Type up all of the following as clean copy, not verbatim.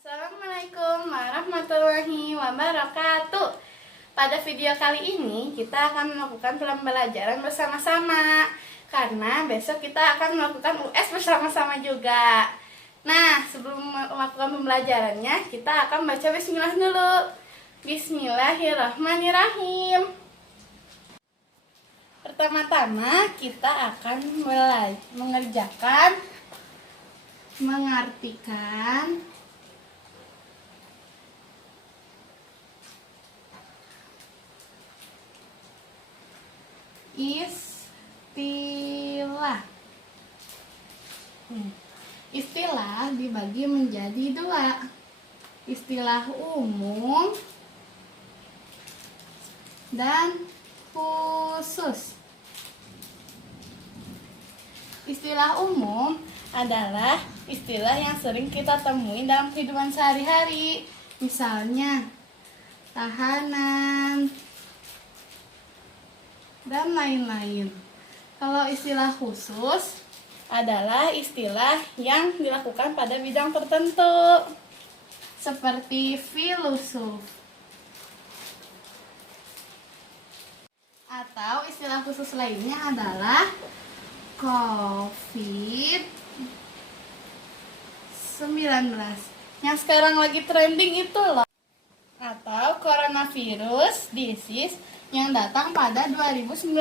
Assalamualaikum warahmatullahi wabarakatuh. Pada video kali ini kita akan melakukan pembelajaran bersama-sama, karena besok kita akan melakukan US bersama-sama juga. Nah, sebelum melakukan pembelajarannya, kita akan baca bismillah dulu. Bismillahirrahmanirrahim. Pertama-tama kita akan mengerjakan mengartikan istilah. Istilah dibagi menjadi dua. Istilah umum dan khusus. Istilah umum adalah istilah yang sering kita temui dalam kehidupan sehari-hari. Misalnya, tahanan, dan lain-lain. Kalau istilah khusus adalah istilah yang dilakukan pada bidang tertentu, seperti filosof. Atau istilah khusus lainnya adalah COVID-19 yang sekarang lagi trending itu loh. Atau coronavirus disease yang datang pada 2019.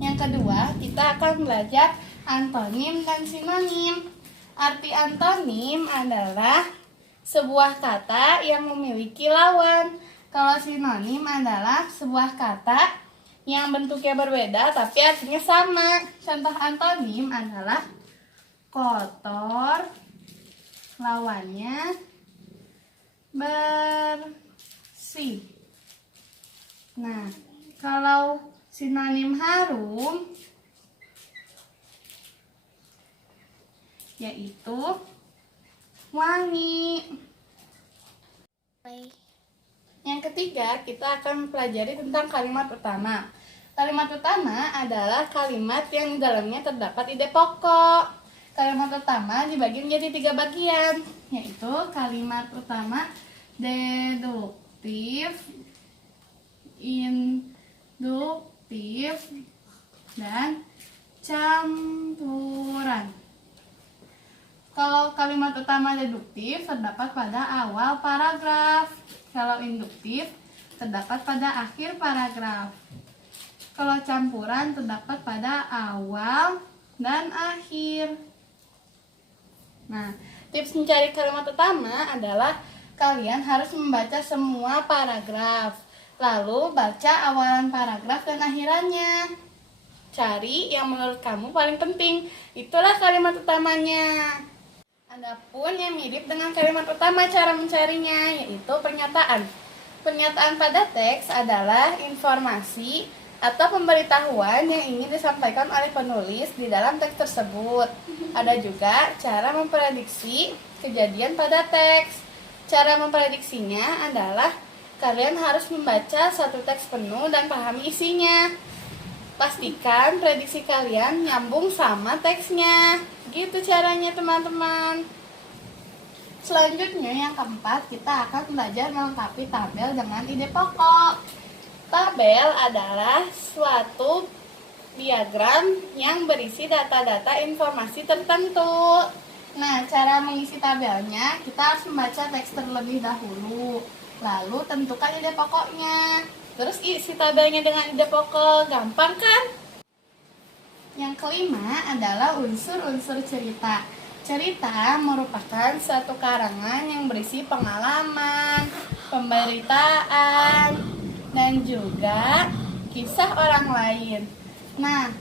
Yang kedua, kita akan belajar antonim dan sinonim. Arti antonim adalah sebuah kata yang memiliki lawan. Kalau sinonim adalah sebuah kata yang bentuknya berbeda tapi artinya sama. Contoh antonim adalah kotor, lawannya bersih. Nah, kalau sinonim harum yaitu wangi. Yang ketiga, kita akan mempelajari tentang kalimat utama. Kalimat utama adalah kalimat yang di dalamnya terdapat ide pokok. Kalimat utama dibagi menjadi 3 bagian, yaitu kalimat utama deduktif, induktif, dan campuran. Kalau kalimat utama deduktif terdapat pada awal paragraf. Kalau induktif terdapat pada akhir paragraf. Kalau campuran terdapat pada awal dan akhir. Nah, tips mencari kalimat utama adalah kalian harus membaca semua paragraf. Lalu baca awalan paragraf dan akhirannya. Cari yang menurut kamu paling penting. Itulah kalimat utamanya. Adapun yang mirip dengan kalimat utama cara mencarinya yaitu pernyataan. Pernyataan pada teks adalah informasi atau pemberitahuan yang ingin disampaikan oleh penulis di dalam teks tersebut. Ada juga cara memprediksi kejadian pada teks. Cara memprediksinya adalah kalian harus membaca satu teks penuh dan pahami isinya. Pastikan prediksi kalian nyambung sama teksnya. Gitu caranya teman-teman. Selanjutnya yang keempat, kita akan belajar melengkapi tabel dengan ide pokok. Tabel adalah suatu diagram yang berisi data-data informasi tertentu. Nah, cara mengisi tabelnya, kita harus membaca teks terlebih dahulu. Lalu tentukan ide pokoknya. Terus isi tabelnya dengan ide pokok, gampang kan? Yang kelima adalah unsur-unsur cerita. Cerita merupakan suatu karangan yang berisi pengalaman, pemberitaan, dan juga kisah orang lain. Nah,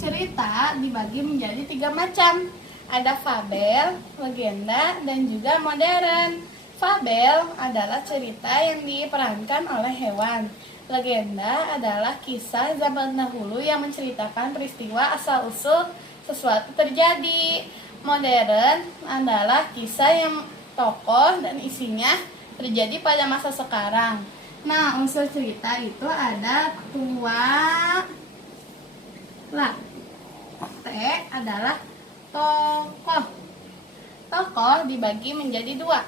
cerita dibagi menjadi 3 macam. Ada fabel, legenda, dan juga modern. Fabel adalah cerita yang diperankan oleh hewan. Legenda adalah kisah zaman dahulu yang menceritakan peristiwa asal-usul sesuatu terjadi. Modern adalah kisah yang tokoh dan isinya terjadi pada masa sekarang. Nah, unsur cerita itu ada tua, La. T adalah tokoh. Tokoh dibagi menjadi dua,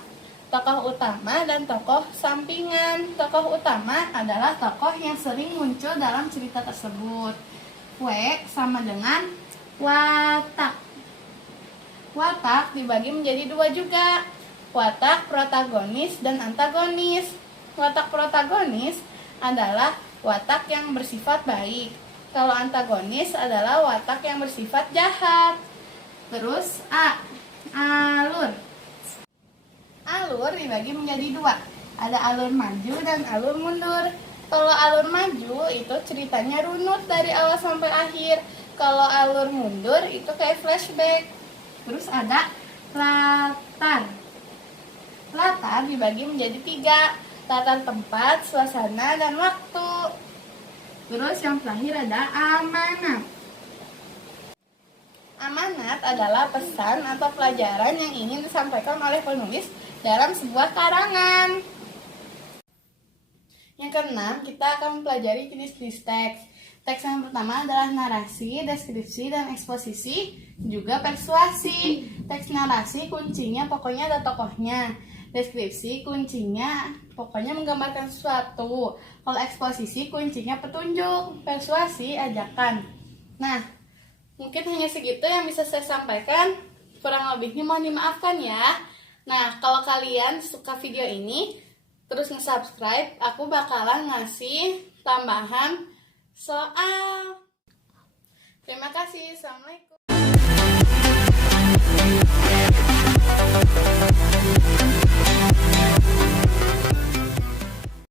tokoh utama dan tokoh sampingan. Tokoh utama adalah tokoh yang sering muncul dalam cerita tersebut. W sama dengan watak. Watak dibagi menjadi dua juga, watak protagonis dan antagonis. Watak protagonis adalah watak yang bersifat baik. Kalau antagonis adalah watak yang bersifat jahat. Terus A, alur. Alur dibagi menjadi dua, ada alur maju dan alur mundur. Kalau alur maju itu ceritanya runut dari awal sampai akhir. Kalau alur mundur itu kayak flashback. Terus ada latar. Latar dibagi menjadi tiga, latar tempat, suasana, dan waktu. Terus yang terakhir ada amanat. Amanat adalah pesan atau pelajaran yang ingin disampaikan oleh penulis dalam sebuah karangan. Yang keenam, kita akan mempelajari jenis-jenis teks. Teks yang pertama adalah narasi, deskripsi, dan eksposisi, juga persuasi. Teks narasi kuncinya pokoknya ada tokohnya. Deskripsi kuncinya pokoknya menggambarkan sesuatu. Kalau eksposisi kuncinya petunjuk. Persuasi ajakan. Nah, mungkin hanya segitu yang bisa saya sampaikan. Kurang lebihnya mohon dimaafkan ya. Nah, kalau kalian suka video ini, terus nge-subscribe, aku bakalan ngasih tambahan soal. Terima kasih. Assalamualaikum.